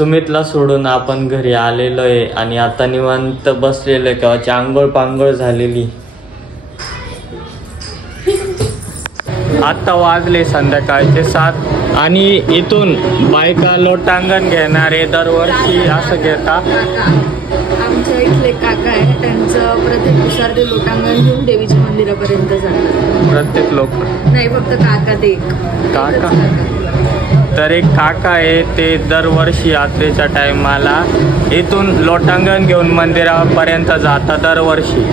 सुमितला सोडून आपण घरी आलेलो आहे आणि आता निवांत बसलेलो आहे. केव्हाची आंघोळ पांघोळ झालेली. आता वाजले संध्याकाळचे 7 आणि इथून बायका लोटांगण घेणारे दरवर्षी असं घेतात. आमच्या इथले काका आहे, त्यांचं प्रत्येक नुसार ते लोटांगण घेऊन देवीच्या मंदिरापर्यंत जातात. प्रत्येक लोक नाही, फक्त काका ते काका. तर एक काका आहे, ते दरवर्षी यात्रेच्या टायमाला इथून लोटांगण घेऊन मंदिरापर्यंत जातात दरवर्षी.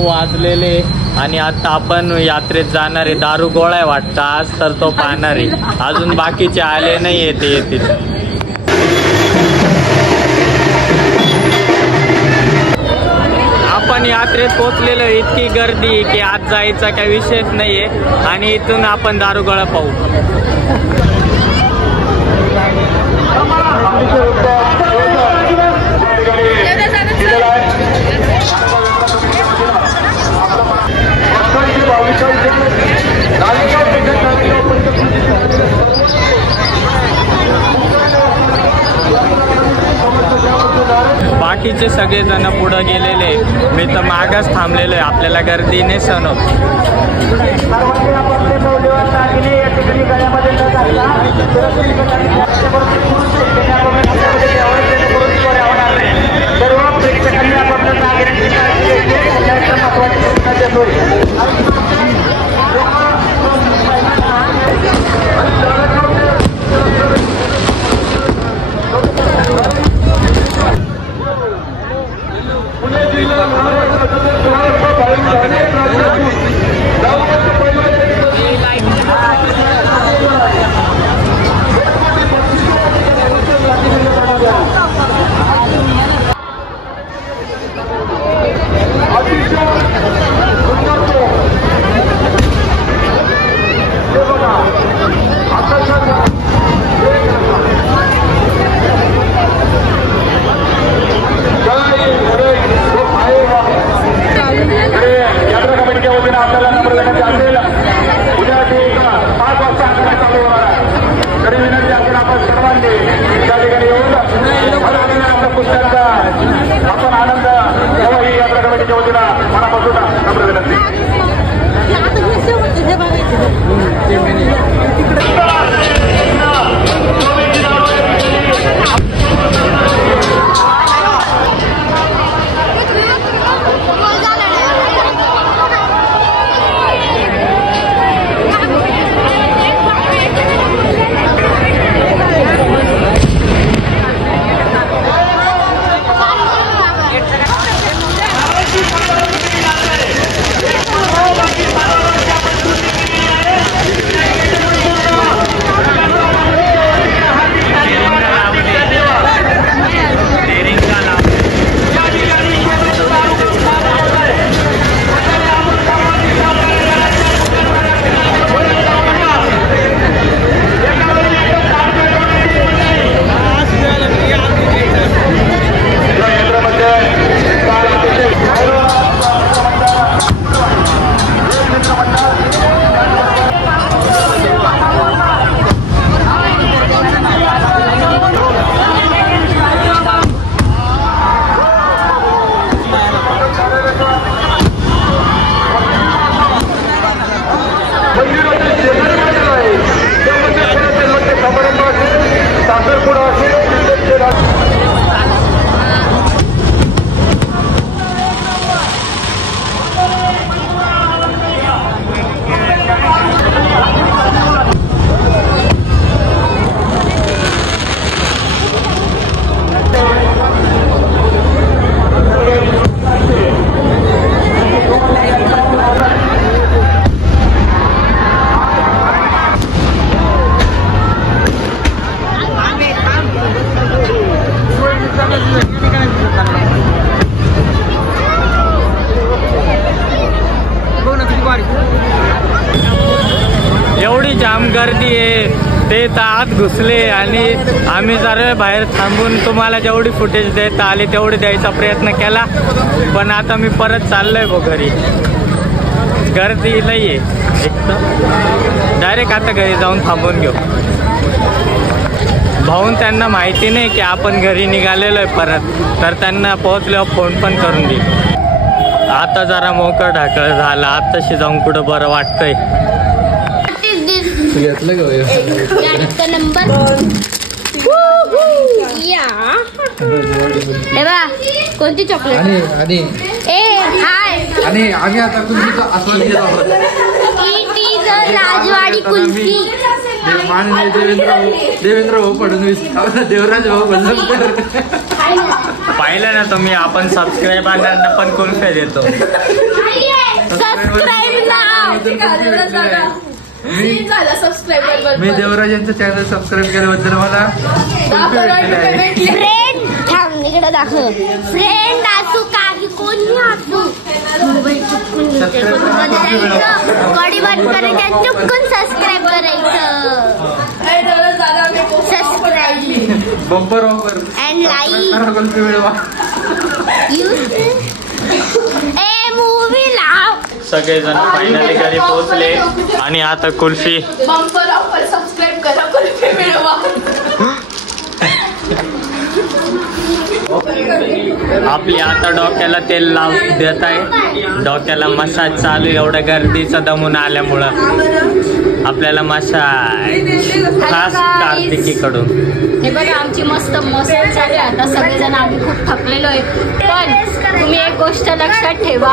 वाजलेले आणि आता आपण यात्रेत जाणार आहे. दारू गोळा वाटतं आज, तर तो पाहणार आहे. अजून बाकीचे आले नाही, येतील. आपण यात्रेत पोहोचलेलो. इतकी गर्दी की आज जायचा काही विषयच नाहीये आणि इथून आपण दारू गोळा पाहू. बाकीचे सगळेजण पुढे गेलेले, मी तर मागच थांबलेलो आहे. आपल्याला गर्दीने सण होत. एवढी जाम गर्दी आहे, ते तर आत घुसले आणि आम्ही जरा बाहेर थांबून तुम्हाला जेवढी फुटेज देता आली तेवढी द्यायचा प्रयत्न केला, पण आता मी परत चाललोय बघ घरी. गर्दी लई आहे एकदम. डायरेक्ट आता घरी जाऊन थांबून घेऊ. भाऊन त्यांना माहिती नाही की आपण घरी निघालेलो आहे परत, तर त्यांना पोहोचल्यावर फोन पण करून दे. आता जरा मोकळं ढाकळ झालं, आताशी जाऊन कुठं बरं वाटतंय. कोणती चॉकलेट आणि आम्ही आता कुल्फीचा आस्वाद घेत आहोत. राजवाडी कुल्फी. देवेंद्र भाऊ फडणवीस, देवराज भाऊ बंजमकर. पाहिलं ना तुम्ही, आपण सबस्क्राईबांना पण कुल्फ्या देतो. मी देवराज यांचं चॅनल सबस्क्राईब केल्याबद्दल मला इकडे दाखव. फ्रेंड असू काही कोणी असू, मोबाईल चुकून बॉडी बंद करायचं, चुकून सबस्क्राईब करायचं. Subscribe bumper offer and like. Kulfi मिळवा. मूवी लाव. सगळेजण फायनली घरी पोहोचले आणि आता कुल्फी. बंपर ऑफर, सबस्क्राईब करा, कुल्फी मिळवा. आपली आता डोक्याला तेल लाव देत आहे, डोक्याला मसाज चालू. एवढ्या गर्दीचा दमून आल्यामुळं आपल्याला मसाज खास कार्तिकीकडून. हे बघा आमची मस्त मसाज चालू आहे. आता सगळेजण आम्ही खूप थकलेलो आहे, पण तुम्ही एक गोष्ट लक्षात ठेवा,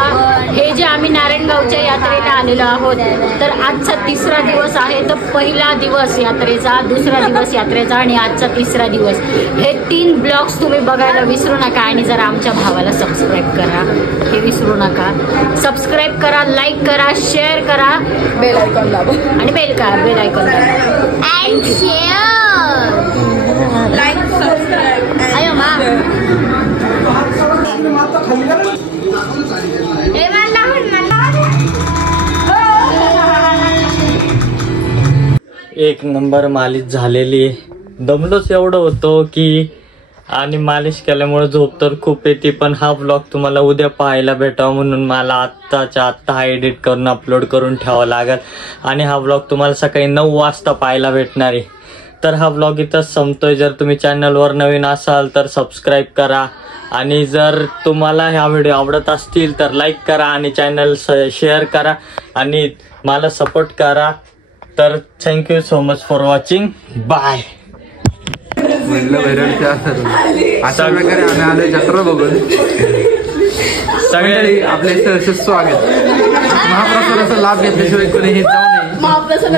हे जे आम्ही नारायणगावच्या यात्रेला आलेलो आहोत, तर आजचा तिसरा दिवस आहे. तर पहिला दिवस यात्रेचा, दुसरा दिवस यात्रेचा आणि आजचा तिसरा दिवस, हे 3 ब्लॉग्स तुम्ही बघायला विसरू नका. आणि जरा आमच्या भावाला सबस्क्राईब करा, हे विसरू नका. सबस्क्राईब करा, लाईक करा, शेअर करा, बेल आयकॉन दाबा आणि बेल आयकॉन दाबा. And share, like, subscribe. अयो मा एक नंबर मालिश झालेली. दमलोच एवढं होतो की, आणि मालिश केल्यामुळे झोप तर खूप येते. पण हा ब्लॉग तुम्हाला उद्या पाहायला भेटावा म्हणून मला आत्ताच्या आत्ता हा एडिट करून अपलोड करून ठेवावा लागेल. आणि हा ब्लॉग तुम्हाला सकाळी 9 वाजता पाहायला भेटणार आहे. तर हा ब्लॉग इथंच संपतोय. जर तुम्ही चॅनलवर नवीन असाल तर सबस्क्राईब करा, आणि जर तुम्हाला ह्या व्हिडिओ आवडत असतील तर लाईक करा आणि चॅनल शेअर करा आणि मला सपोर्ट करा. तर thank you so much for watching. Bye. म्हणलं भैरवच्या अशा प्रकारे आम्ही आलोय जत्रा बघून. सगळे आपले सहर्ष स्वागत. महाप्रसादाचा लाभ घेतल्याशिवाय कोणी हे जाऊ नये. महाप्रसाद